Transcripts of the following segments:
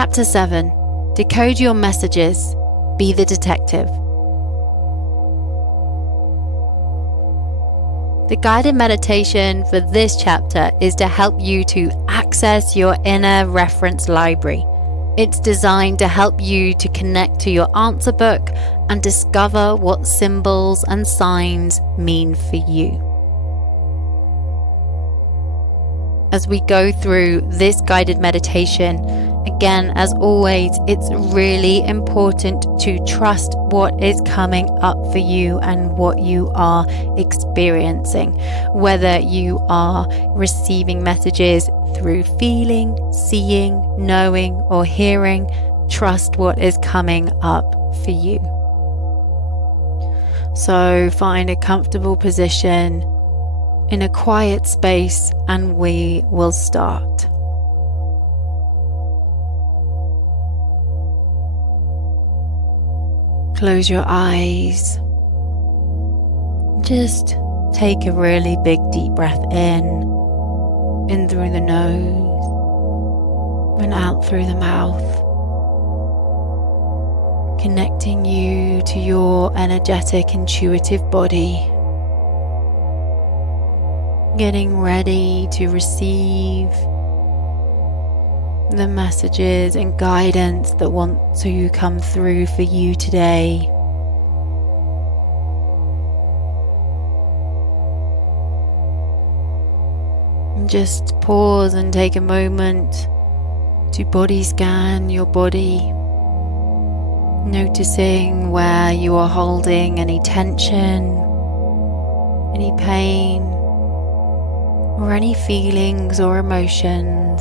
Chapter 7. Decode your messages. Be the detective. The guided meditation for this chapter is to help you to access your inner reference library. It's designed to help you to connect to your answer book and discover what symbols and signs mean for you. As we go through this guided meditation, again, as always, it's really important to trust what is coming up for you and what you are experiencing. Whether you are receiving messages through feeling, seeing, knowing, or hearing, trust what is coming up for you. So find a comfortable position in a quiet space and we will start. Close your eyes. Just take a really big deep breath in through the nose and out through the mouth, connecting you to your energetic, intuitive body. Getting ready to receive the messages and guidance that want to come through for you today. And just pause and take a moment to body scan your body, noticing where you are holding any tension, any pain, or any feelings or emotions,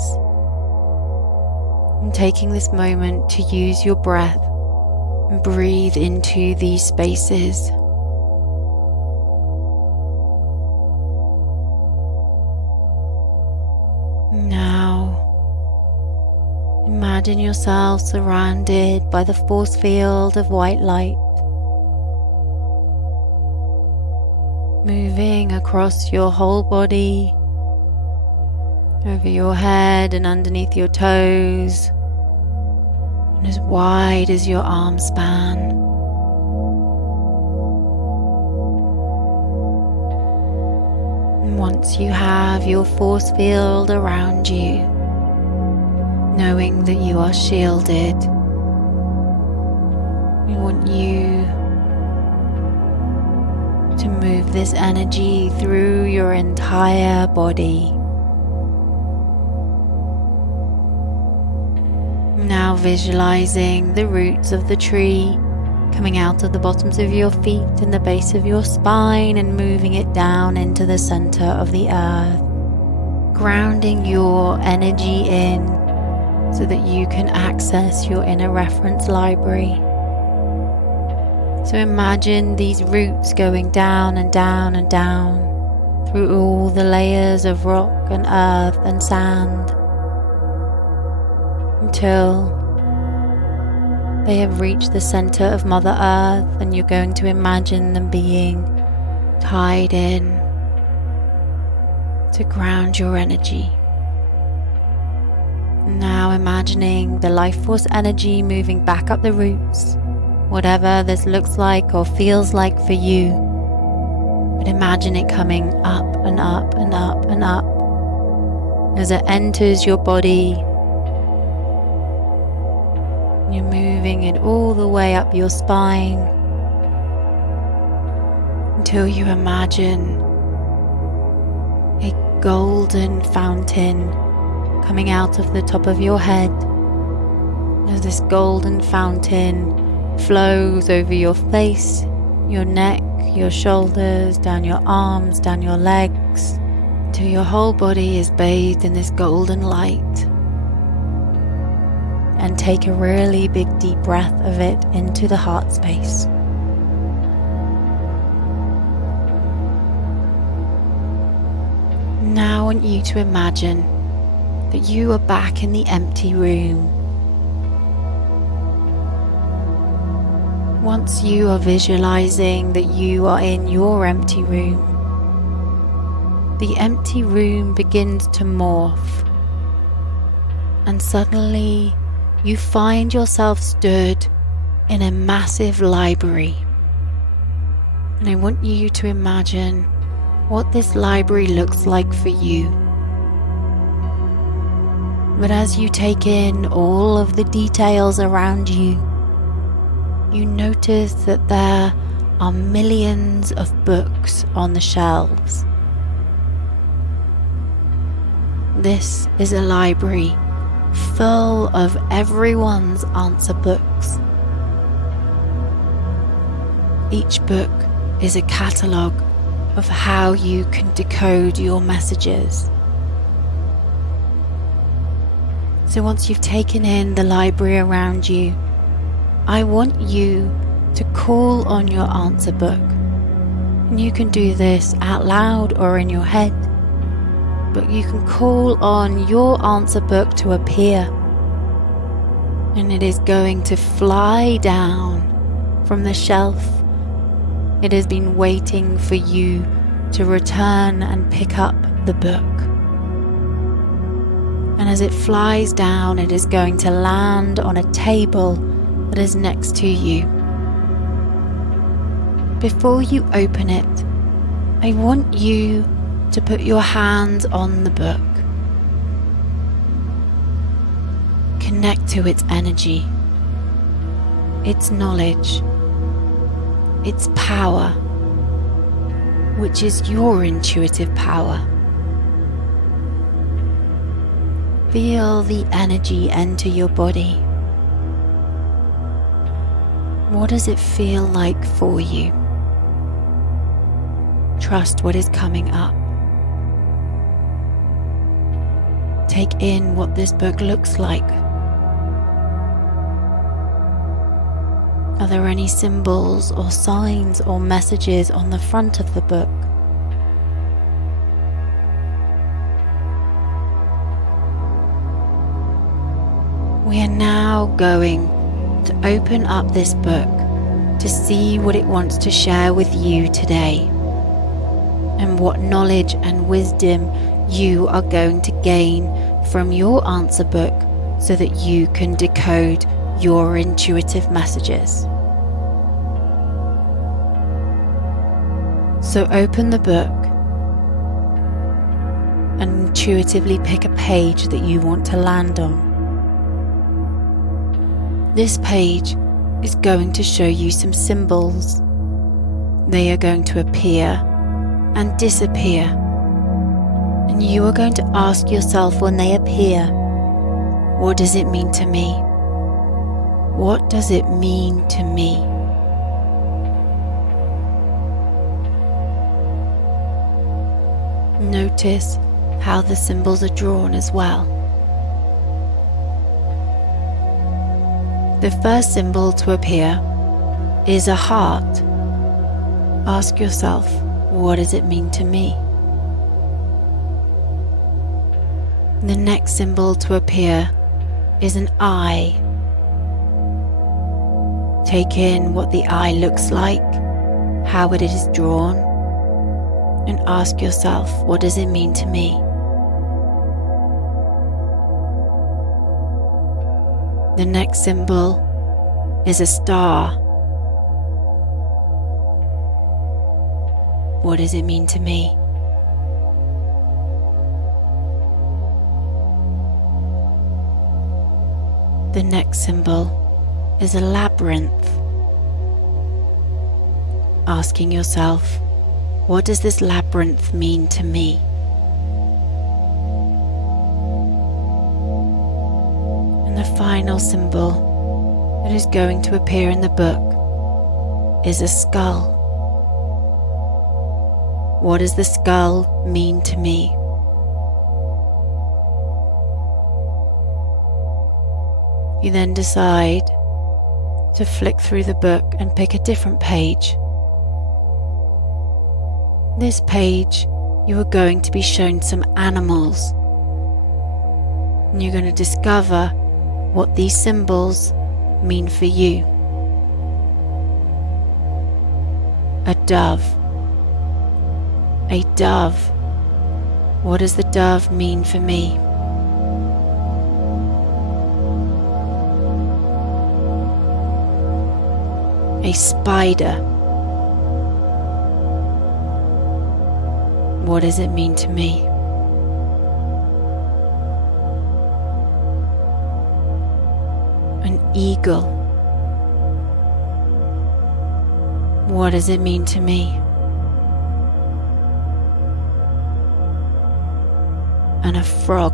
and taking this moment to use your breath and breathe into these spaces. Now, imagine yourself surrounded by the force field of white light, moving across your whole body, over your head and underneath your toes, and as wide as your arm span. And once you have your force field around you, knowing that you are shielded, we want you to move this energy through your entire body. Now visualizing the roots of the tree coming out of the bottoms of your feet and the base of your spine and moving it down into the center of the earth, grounding your energy in so that you can access your inner reference library. So imagine these roots going down and down and down through all the layers of rock and earth and sand, until they have reached the center of Mother Earth, and you're going to imagine them being tied in to ground your energy. Now imagining the life force energy moving back up the roots, whatever this looks like or feels like for you, but imagine it coming up and up and up and up as it enters your body. You're moving it all the way up your spine until you imagine a golden fountain coming out of the top of your head. As this golden fountain flows over your face, your neck, your shoulders, down your arms, down your legs, until your whole body is bathed in this golden light. And take a really big deep breath of it into the heart space. Now I want you to imagine that you are back in the empty room. Once you are visualizing that you are in your empty room, the empty room begins to morph, and suddenly you find yourself stood in a massive library. And I want you to imagine what this library looks like for you. But as you take in all of the details around you, you notice that there are millions of books on the shelves. This is a library full of everyone's answer books. Each book is a catalogue of how you can decode your messages. So once you've taken in the library around you, I want you to call on your answer book. And you can do this out loud or in your head, but you can call on your answer book to appear. And it is going to fly down from the shelf. It has been waiting for you to return and pick up the book. And as it flies down, it is going to land on a table that is next to you. Before you open it, I want you to put your hands on the book. Connect to its energy, its knowledge, its power, which is your intuitive power. Feel the energy enter your body. What does it feel like for you? Trust what is coming up. Take in what this book looks like. Are there any symbols or signs or messages on the front of the book? We are now going to open up this book to see what it wants to share with you today, and what knowledge and wisdom you are going to gain from your answer book so that you can decode your intuitive messages. So open the book and intuitively pick a page that you want to land on. This page is going to show you some symbols. They are going to appear and disappear. And you are going to ask yourself when they appear, what does it mean to me? What does it mean to me? Notice how the symbols are drawn as well. The first symbol to appear is a heart. Ask yourself, what does it mean to me? The next symbol to appear is an eye. Take in what the eye looks like, how it is drawn, and ask yourself, what does it mean to me? The next symbol is a star. What does it mean to me? The next symbol is a labyrinth. Asking yourself, what does this labyrinth mean to me? And the final symbol that is going to appear in the book is a skull. What does the skull mean to me? You then decide to flick through the book and pick a different page. This page, you are going to be shown some animals. And you're going to discover what these symbols mean for you. A dove. A dove. What does the dove mean for me? A spider. What does it mean to me? An eagle. What does it mean to me? And a frog.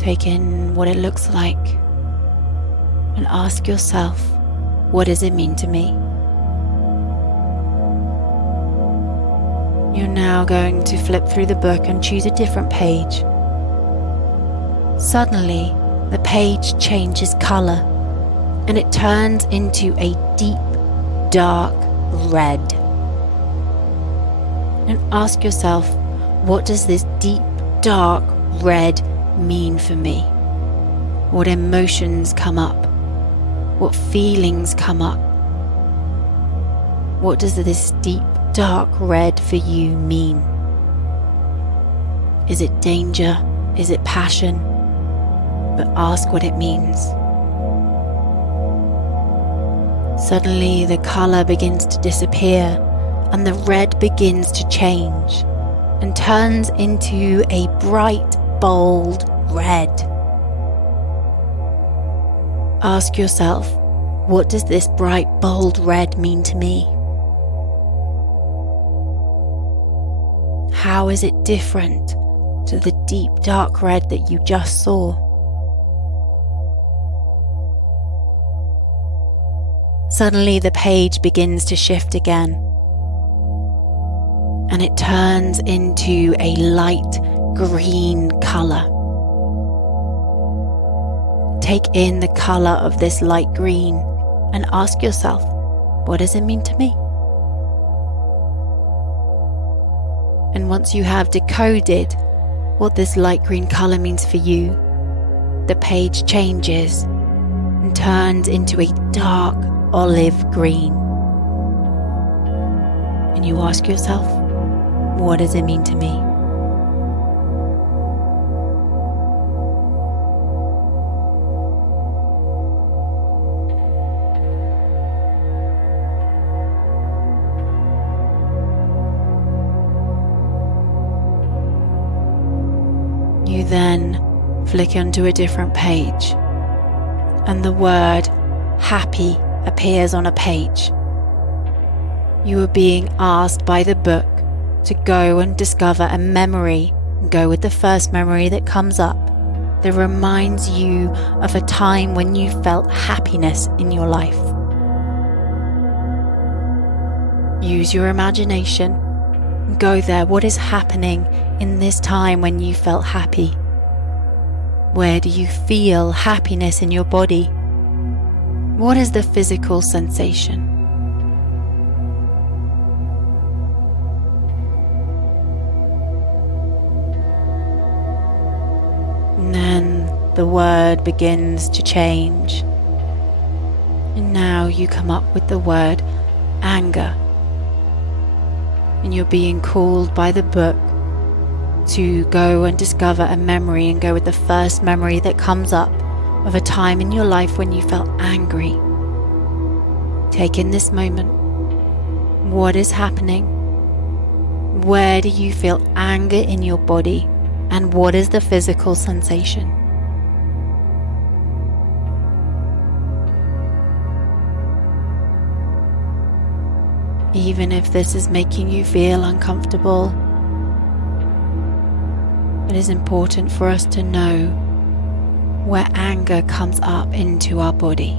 Take in what it looks like and ask yourself, what does it mean to me? You're now going to flip through the book and choose a different page. Suddenly, the page changes color and it turns into a deep, dark red. And ask yourself, what does this deep, dark red mean for me? What emotions come up? What feelings come up? What does this deep, dark red for you mean? Is it danger? Is it passion? But ask what it means. Suddenly the color begins to disappear and the red begins to change and turns into a bright, bold red. Ask yourself, what does this bright, bold red mean to me? How is it different to the deep, dark red that you just saw? Suddenly the page begins to shift again, and it turns into a light green color. Take in the color of this light green and ask yourself, what does it mean to me? And once you have decoded what this light green color means for you, the page changes and turns into a dark olive green. And you ask yourself, what does it mean to me? You then flick onto a different page, and the word happy appears on a page. You are being asked by the book to go and discover a memory and go with the first memory that comes up that reminds you of a time when you felt happiness in your life. Use your imagination and go there. What is happening in this time when you felt happy? Where do you feel happiness in your body? What is the physical sensation? And then the word begins to change. And now you come up with the word anger. And you're being called by the book to go and discover a memory and go with the first memory that comes up of a time in your life when you felt angry. Take in this moment. What is happening? Where do you feel anger in your body? And what is the physical sensation? Even if this is making you feel uncomfortable, it is important for us to know where anger comes up into our body.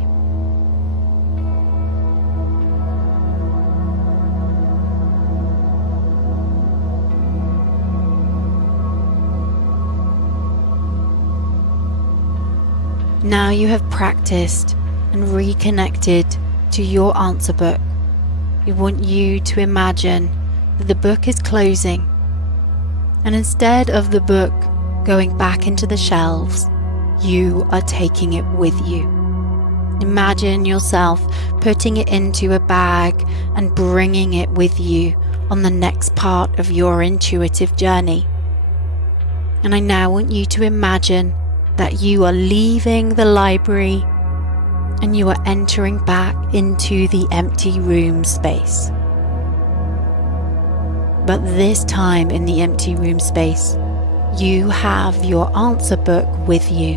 Now you have practiced and reconnected to your answer book. We want you to imagine that the book is closing, and instead of the book going back into the shelves, you are taking it with you. Imagine yourself putting it into a bag and bringing it with you on the next part of your intuitive journey. And I now want you to imagine that you are leaving the library and you are entering back into the empty room space. But this time in the empty room space, you have your answer book with you.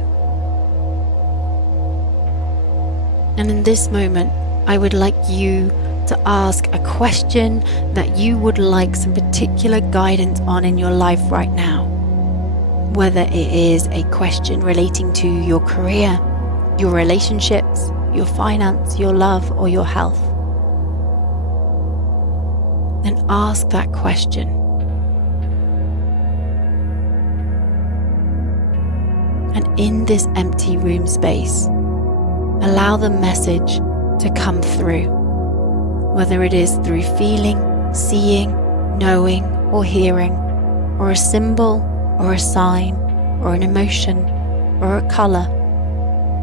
And in this moment, I would like you to ask a question that you would like some particular guidance on in your life right now. Whether it is a question relating to your career, your relationships, your finance, your love, or your health. Then ask that question. And in this empty room space, allow the message to come through. Whether it is through feeling, seeing, knowing, or hearing, or a symbol, or a sign, or an emotion, or a color.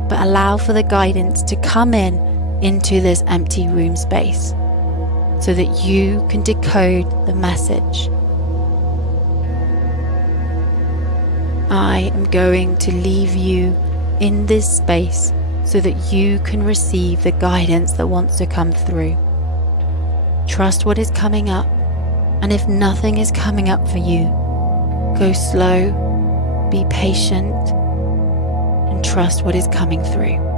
But allow for the guidance to come into this empty room space so that you can decode the message. I am going to leave you in this space so that you can receive the guidance that wants to come through. Trust what is coming up, and if nothing is coming up for you, go slow, be patient, and trust what is coming through.